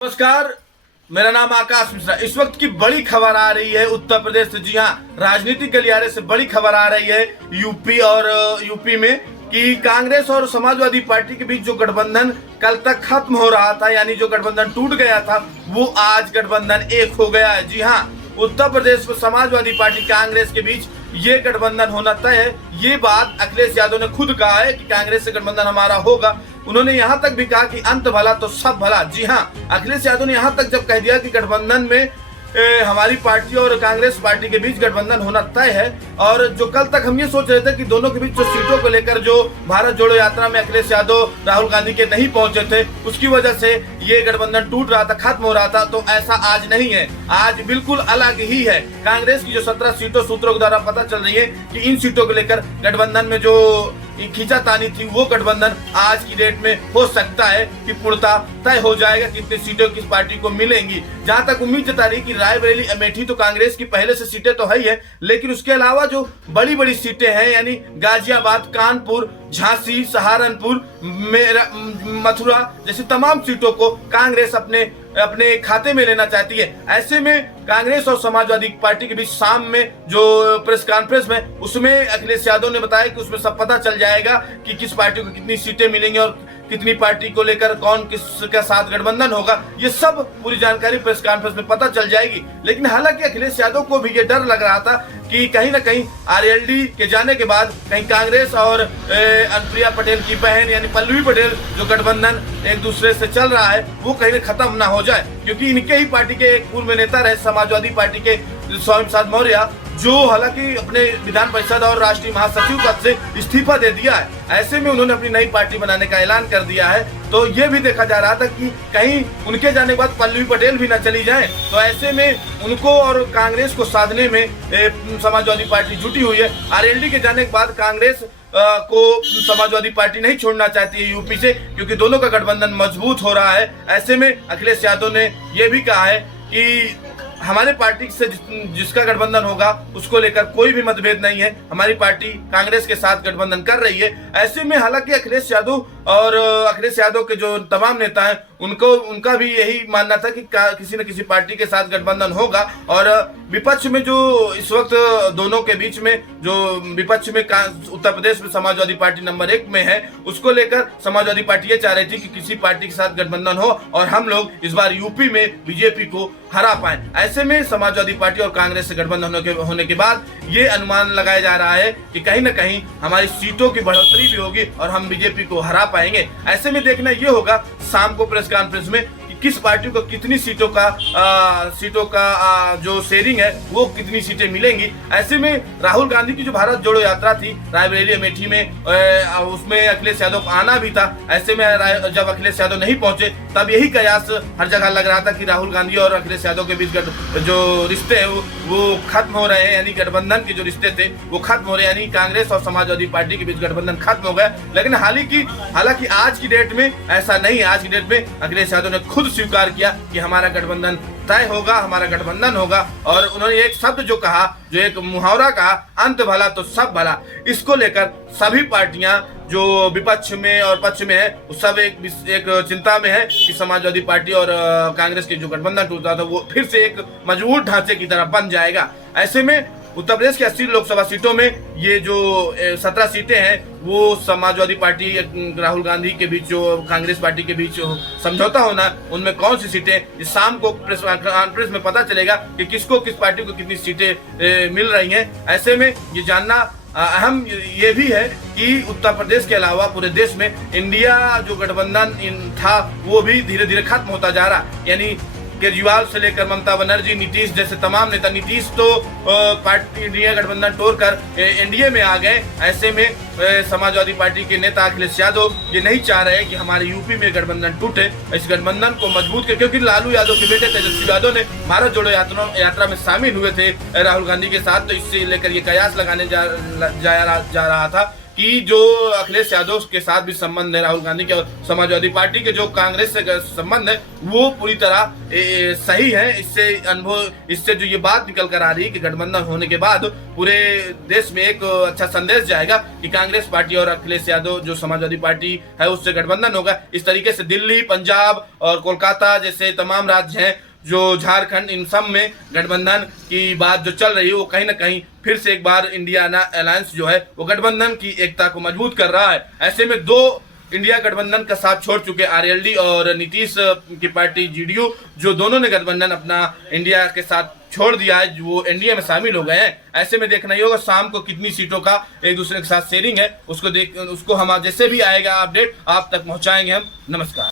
नमस्कार, मेरा नाम आकाश मिश्रा। इस वक्त की बड़ी खबर आ रही है उत्तर प्रदेश से। जी हाँ, राजनीतिक गलियारे से बड़ी खबर आ रही है यूपी में कि कांग्रेस और समाजवादी पार्टी के बीच जो गठबंधन कल तक खत्म हो रहा था, यानी जो गठबंधन टूट गया था, वो आज गठबंधन एक हो गया है। जी हाँ, उत्तर प्रदेश में समाजवादी पार्टी कांग्रेस के बीच ये गठबंधन होना तय है। ये बात अखिलेश यादव ने खुद कहा है कि कांग्रेस से गठबंधन हमारा होगा। उन्होंने यहां तक भी कहा कि अंत भला तो सब भला। जी हां, अखिलेश यादव ने यहां तक जब कह दिया कि गठबंधन में हमारी पार्टी और कांग्रेस पार्टी के बीच गठबंधन होना तय है, और जो कल तक हम ये सोच रहे थे कि दोनों के बीच जो सीटों को लेकर जो भारत जोड़ो यात्रा में अखिलेश यादव राहुल गांधी के नहीं पहुंचे थे, उसकी वजह से ये गठबंधन टूट रहा था, खत्म हो रहा था, तो ऐसा आज नहीं है। आज बिल्कुल अलग ही है। कांग्रेस की जो 17 सीटों सूत्रों के द्वारा पता चल रही है कि इन सीटों को लेकर गठबंधन में जो खींचातानी थी, वो गठबंधन आज की डेट में हो सकता है कि पूर्णतः तय हो जाएगा कितनी सीटें किस पार्टी को मिलेंगी। जहां तक उम्मीद जता रही कि रायबरेली, अमेठी तो कांग्रेस की पहले से सीटें तो है ही है, लेकिन उसके अलावा जो बड़ी बड़ी सीटें हैं, यानी गाजियाबाद, कानपुर, झांसी, सहारनपुर, मथुरा जैसी तमाम सीटों को कांग्रेस अपने खाते में लेना चाहती है। ऐसे में कांग्रेस और समाजवादी पार्टी के बीच शाम में जो प्रेस कॉन्फ्रेंस में, उसमें अखिलेश यादव ने बताया कि उसमें सब पता चल जाएगा कि किस पार्टी को कितनी सीटें मिलेंगी और कितनी पार्टी को लेकर कौन किसके साथ गठबंधन होगा। ये सब पूरी जानकारी प्रेस कॉन्फ्रेंस में पता चल जाएगी। लेकिन हालांकि अखिलेश यादव को भी ये डर लग रहा था कि कहीं ना कहीं आरएलडी के जाने के बाद कहीं कांग्रेस और अनुप्रिया पटेल की बहन यानी पल्लवी पटेल जो गठबंधन एक दूसरे से चल रहा है, वो कहीं खत्म ना हो जाए, क्योंकि इनके ही पार्टी के एक पूर्व नेता रहे समाजवादी पार्टी के स्वामी प्रसाद मौर्य, जो हालांकि अपने विधान परिषद और राष्ट्रीय महासचिव पद से इस्तीफा दे दिया है। ऐसे में उन्होंने अपनी नई पार्टी बनाने का ऐलान कर दिया है। तो ये भी देखा जा रहा था कि कहीं उनके जाने के बाद पल्लवी पटेल भी न चली जाए, तो ऐसे में उनको और कांग्रेस को साधने में समाजवादी पार्टी जुटी हुई है। आरएलडी के जाने के बाद कांग्रेस को समाजवादी पार्टी नहीं छोड़ना चाहती है यूपी से, क्योंकि दोनों का गठबंधन मजबूत हो रहा है। ऐसे में अखिलेश यादव ने यह भी कहा है कि हमारे पार्टी से जिसका गठबंधन होगा उसको लेकर कोई भी मतभेद नहीं है, हमारी पार्टी कांग्रेस के साथ गठबंधन कर रही है। ऐसे में हालांकि अखिलेश यादव के जो तमाम नेता हैं, उनका भी यही मानना था कि किसी न किसी पार्टी के साथ गठबंधन होगा। और विपक्ष में जो इस वक्त दोनों के बीच में जो विपक्ष में उत्तर प्रदेश में समाजवादी पार्टी नंबर 1 में है, उसको लेकर समाजवादी पार्टी ये चाह रही थी कि किसी पार्टी के साथ गठबंधन हो और हम लोग इस बार यूपी में बीजेपी को हरा पाएं। ऐसे में समाजवादी पार्टी और कांग्रेस से गठबंधन होने के बाद ये अनुमान लगाया जा रहा है कि कहीं न कहीं हमारी सीटों की बढ़ोतरी भी होगी और हम बीजेपी को हरा पाएंगे। ऐसे में देखना ये होगा शाम को प्रेस कॉन्फ्रेंस में कि किस पार्टी को कितनी सीटों का जो शेयरिंग है, वो कितनी सीटें मिलेंगी। ऐसे में राहुल गांधी की जो भारत जोड़ो यात्रा थी रायबरेली, अमेठी में, उसमें अखिलेश यादव को आना भी था। ऐसे में जब अखिलेश यादव नहीं पहुंचे, तब यही कयास हर जगह लग रहा था कि राहुल गांधी और अखिलेश यादव के बीच जो रिश्ते है वो खत्म हो रहे हैं, यानी गठबंधन के जो रिश्ते थे वो खत्म हो रहे हैं, यानी कांग्रेस और समाजवादी पार्टी के बीच गठबंधन खत्म हो गया। लेकिन हालांकि आज की डेट में ऐसा नहीं है। आज की डेट में अखिलेश यादव ने खुद स्वीकार किया कि हमारा गठबंधन तय होगा, हमारा गठबंधन होगा। और उन्होंने एक शब्द जो कहा, जो एक मुहावरा कहा, अंत भला तो सब भला, इसको लेकर सभी पार्टियां जो विपक्ष में और पक्ष में है, वो सब एक चिंता में है कि समाजवादी पार्टी और कांग्रेस के जो गठबंधन टूटा था वो फिर से एक मजबूत ढांचे की तरह बन जाएगा। ऐसे में उत्तर प्रदेश की 80 लोकसभा सीटों में ये जो 17 सीटें हैं, वो समाजवादी पार्टी राहुल गांधी के बीच जो कांग्रेस पार्टी के बीच समझौता होना, उनमें कौन सी सीटें इस शाम को प्रेस कॉन्फ्रेंस में पता चलेगा कि किसको किस पार्टी को कितनी सीटें मिल रही हैं। ऐसे में ये जानना अहम ये भी है कि उत्तर प्रदेश के अलावा पूरे देश में इंडिया जो गठबंधन था वो भी धीरे धीरे खत्म होता जा रहा, यानी केजरीवाल से लेकर ममता बनर्जी, नीतीश जैसे तमाम नेता, नीतीश तो पार्टी इंडिया गठबंधन तोड़कर एनडीए में आ गए। ऐसे में समाजवादी पार्टी के नेता अखिलेश यादव ये नहीं चाह रहे कि हमारे यूपी में गठबंधन टूटे, इस गठबंधन को मजबूत कर, क्योंकि लालू यादव के बेटे तेजस्वी यादव ने भारत जोड़ो यात्रा में शामिल हुए थे राहुल गांधी के साथ, तो इससे लेकर ये कयास लगाने जा रहा था कि जो अखिलेश यादव के साथ भी संबंध है, राहुल गांधी के और समाजवादी पार्टी के जो कांग्रेस से संबंध है वो पूरी तरह सही है। इससे जो ये बात निकल कर आ रही है कि गठबंधन होने के बाद पूरे देश में एक अच्छा संदेश जाएगा कि कांग्रेस पार्टी और अखिलेश यादव जो समाजवादी पार्टी है उससे गठबंधन होगा। इस तरीके से दिल्ली, पंजाब और कोलकाता जैसे तमाम राज्य हैं, जो झारखंड, इन सब में गठबंधन की बात जो चल रही है वो कहीं ना कहीं फिर से एक बार इंडिया अलायंस जो है वो गठबंधन की एकता को मजबूत कर रहा है। ऐसे में दो इंडिया गठबंधन का साथ छोड़ चुके आरएलडी और नीतीश की पार्टी जेडीयू, जो दोनों ने गठबंधन अपना इंडिया के साथ छोड़ दिया है, वो एनडीए में शामिल हो गए हैं। ऐसे में देखना ही होगा शाम को कितनी सीटों का एक दूसरे के साथ शेयरिंग है, उसको हम जैसे भी आएगा अपडेट आप तक पहुंचाएंगे हम। नमस्कार।